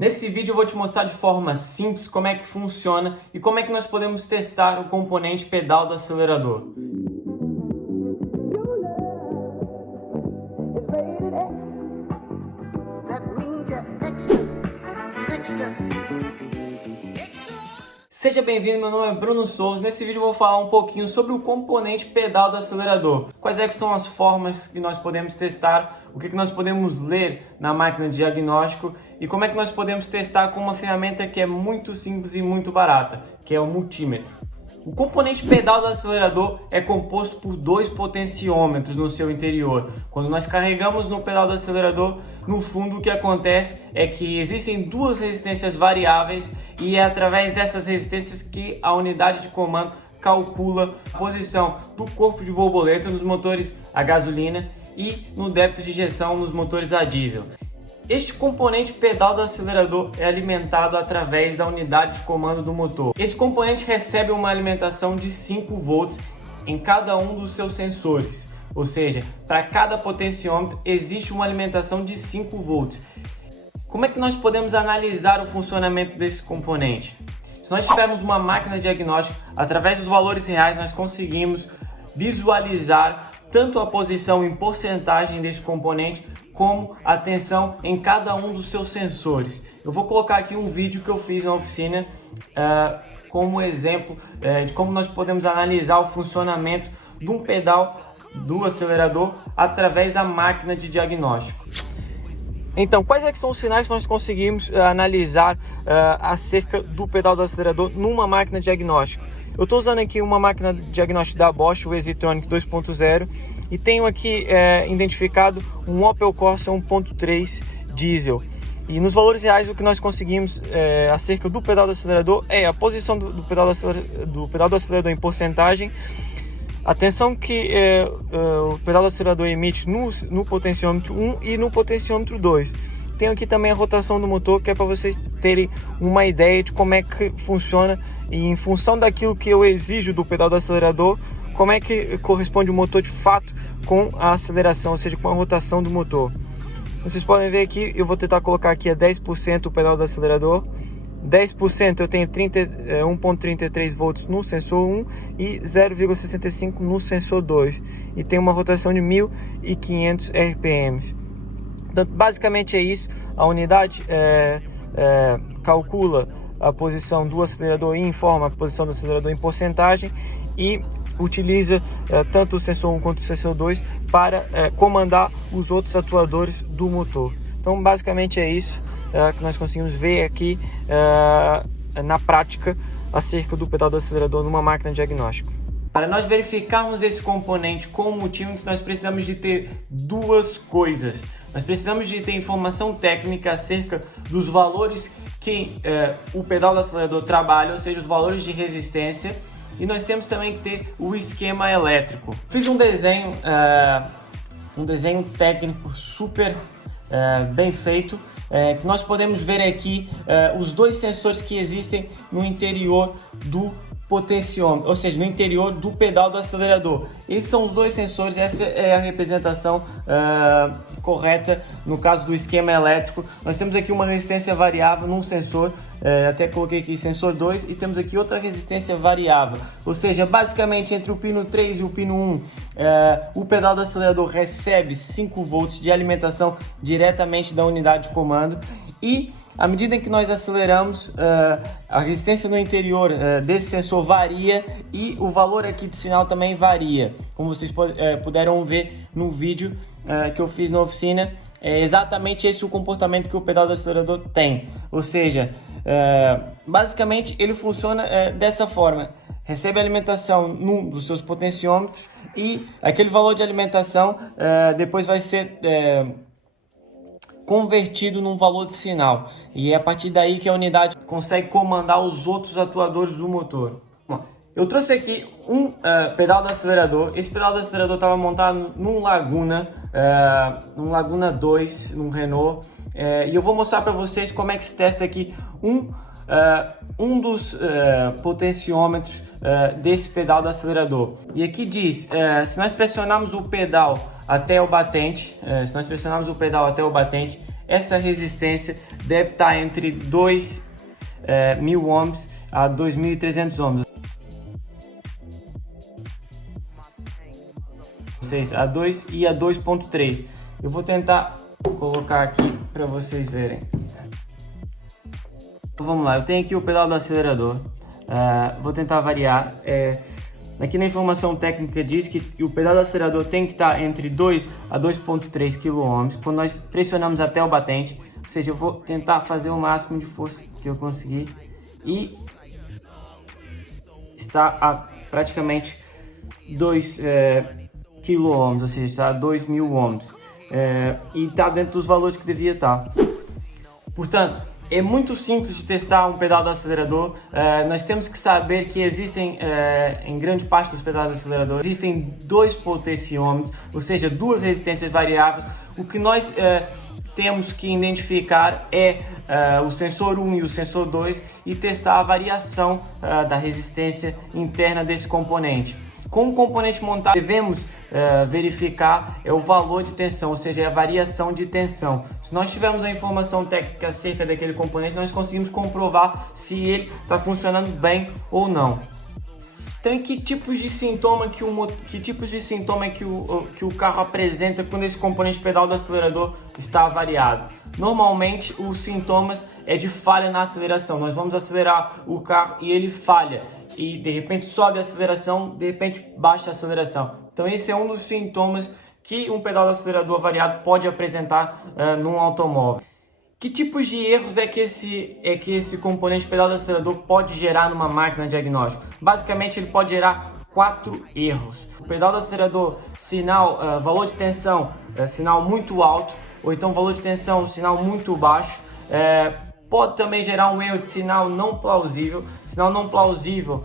Nesse vídeo eu vou te mostrar de forma simples como é que funciona e como é que nós podemos testar o componente pedal do acelerador. Seja bem-vindo, meu nome é Bruno Souza. Nesse vídeo eu vou falar um pouquinho sobre o componente pedal do acelerador. Quais é que são as formas que nós podemos testar, o que nós podemos ler na máquina de diagnóstico e como é que nós podemos testar com uma ferramenta que é muito simples e muito barata, que é o multímetro. O componente pedal do acelerador é composto por dois potenciômetros no seu interior. Quando nós carregamos no pedal do acelerador, no fundo o que acontece é que existem duas resistências variáveis e é através dessas resistências que a unidade de comando calcula a posição do corpo de borboleta nos motores a gasolina e no débito de injeção nos motores a diesel. Este componente pedal do acelerador é alimentado através da unidade de comando do motor. Esse componente recebe uma alimentação de 5 volts em cada um dos seus sensores. Ou seja, para cada potenciômetro existe uma alimentação de 5 volts. Como é que nós podemos analisar o funcionamento desse componente? Se nós tivermos uma máquina diagnóstica, através dos valores reais nós conseguimos visualizar tanto a posição em porcentagem desse componente como a tensão em cada um dos seus sensores. Eu vou colocar aqui um vídeo que eu fiz na oficina como exemplo de como nós podemos analisar o funcionamento de um pedal do acelerador através da máquina de diagnóstico. Então, quais é que são os sinais que nós conseguimos analisar acerca do pedal do acelerador numa máquina de diagnóstico? Eu estou usando aqui uma máquina de diagnóstico da Bosch, o EasyTronic 2.0, e tenho aqui identificado um Opel Corsa 1.3 diesel. E nos valores reais o que nós conseguimos acerca do pedal do acelerador é a posição do pedal do acelerador em porcentagem, a tensão que o pedal do acelerador emite no potenciômetro 1 e no potenciômetro 2. Tenho aqui também a rotação do motor, que é para vocês terem uma ideia de como é que funciona e em função daquilo que eu exijo do pedal do acelerador, como é que corresponde o motor de fato com a aceleração, ou seja, com a rotação do motor. Vocês podem ver aqui, eu vou tentar colocar aqui a 10% o pedal do acelerador. 10% eu tenho 1.33 volts no sensor 1 e 0,65 no sensor 2 e tem uma rotação de 1500 RPMs. Então, basicamente é isso. A unidade calcula a posição do acelerador e informa a posição do acelerador em porcentagem e utiliza tanto o sensor 1 quanto o sensor 2 para comandar os outros atuadores do motor. Então, basicamente é isso que nós conseguimos ver aqui na prática acerca do pedal do acelerador numa máquina de diagnóstico. Para nós verificarmos esse componente com o multímetro, nós precisamos de ter duas coisas. Nós precisamos de ter informação técnica acerca dos valores que o pedal do acelerador trabalha, ou seja, os valores de resistência, e nós temos também que ter o esquema elétrico. Fiz um desenho técnico super bem feito, que nós podemos ver aqui os dois sensores que existem no interior do potenciômetro, ou seja, no interior do pedal do acelerador. Esses são os dois sensores, essa é a representação correta no caso do esquema elétrico. Nós temos aqui uma resistência variável num sensor, até coloquei aqui sensor 2, e temos aqui outra resistência variável, ou seja, basicamente entre o pino 3 e o pino 1, o pedal do acelerador recebe 5 volts de alimentação diretamente da unidade de comando e à medida em que nós aceleramos, a resistência no interior desse sensor varia e o valor aqui de sinal também varia. Como vocês puderam ver no vídeo que eu fiz na oficina, é exatamente esse o comportamento que o pedal do acelerador tem. Ou seja, basicamente ele funciona dessa forma. Recebe alimentação num dos seus potenciômetros e aquele valor de alimentação depois vai ser convertido num valor de sinal, e é a partir daí que a unidade consegue comandar os outros atuadores do motor. Bom, eu trouxe aqui um pedal do acelerador. Esse pedal do acelerador estava montado num Laguna 2, num Renault, e eu vou mostrar para vocês como é que se testa aqui um dos potenciômetros desse pedal do acelerador. E aqui diz, se nós pressionarmos o pedal até o batente, essa resistência deve estar entre 2.000 ohms a 2.300 ohms. A 2 e a 2.3. Eu vou tentar colocar aqui para vocês verem. Vamos lá, eu tenho aqui o pedal do acelerador. Vou tentar variar. Aqui na informação técnica diz que o pedal do acelerador tem que estar entre 2 a 2.3 kΩ quando nós pressionamos até o batente. Ou seja, eu vou tentar fazer o máximo de força que eu conseguir. E está a praticamente 2 kΩ, ou seja, está a 2.000 ohms. E está dentro dos valores que devia estar. Portanto, é muito simples de testar um pedal do acelerador. Nós temos que saber que existem, em grande parte dos pedais do acelerador, existem dois potenciômetros, ou seja, duas resistências variáveis. O que nós temos que identificar é o sensor 1 e o sensor 2 e testar a variação da resistência interna desse componente. Com o componente montado, devemos verificar o valor de tensão, ou seja, a variação de tensão. Se nós tivermos a informação técnica acerca daquele componente, nós conseguimos comprovar se ele está funcionando bem ou não. Então, que tipos de sintoma que o carro apresenta quando esse componente pedal do acelerador está avariado? Normalmente, os sintomas é de falha na aceleração. Nós vamos acelerar o carro e ele falha. E de repente sobe a aceleração, de repente baixa a aceleração. Então esse é um dos sintomas que um pedal de acelerador variado pode apresentar num automóvel. Que tipos de erros é que esse componente pedal de acelerador pode gerar numa máquina diagnóstica? Basicamente ele pode gerar 4 erros. O pedal do acelerador, sinal, valor de tensão, sinal muito alto, ou então valor de tensão, sinal muito baixo. Pode também gerar um erro de sinal não plausível. Sinal não plausível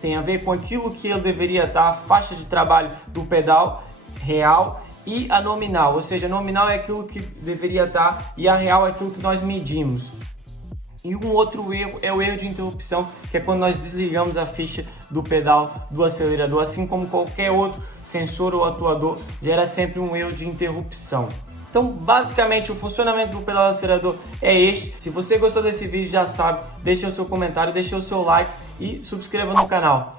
tem a ver com aquilo que ele deveria estar, a faixa de trabalho do pedal real e a nominal. Ou seja, a nominal é aquilo que deveria estar e a real é aquilo que nós medimos. E um outro erro é o erro de interrupção, que é quando nós desligamos a ficha do pedal do acelerador. Assim como qualquer outro sensor ou atuador, gera sempre um erro de interrupção. Então, basicamente, o funcionamento do pedal do acelerador é este. Se você gostou desse vídeo, já sabe, deixe o seu comentário, deixe o seu like e subscreva no canal.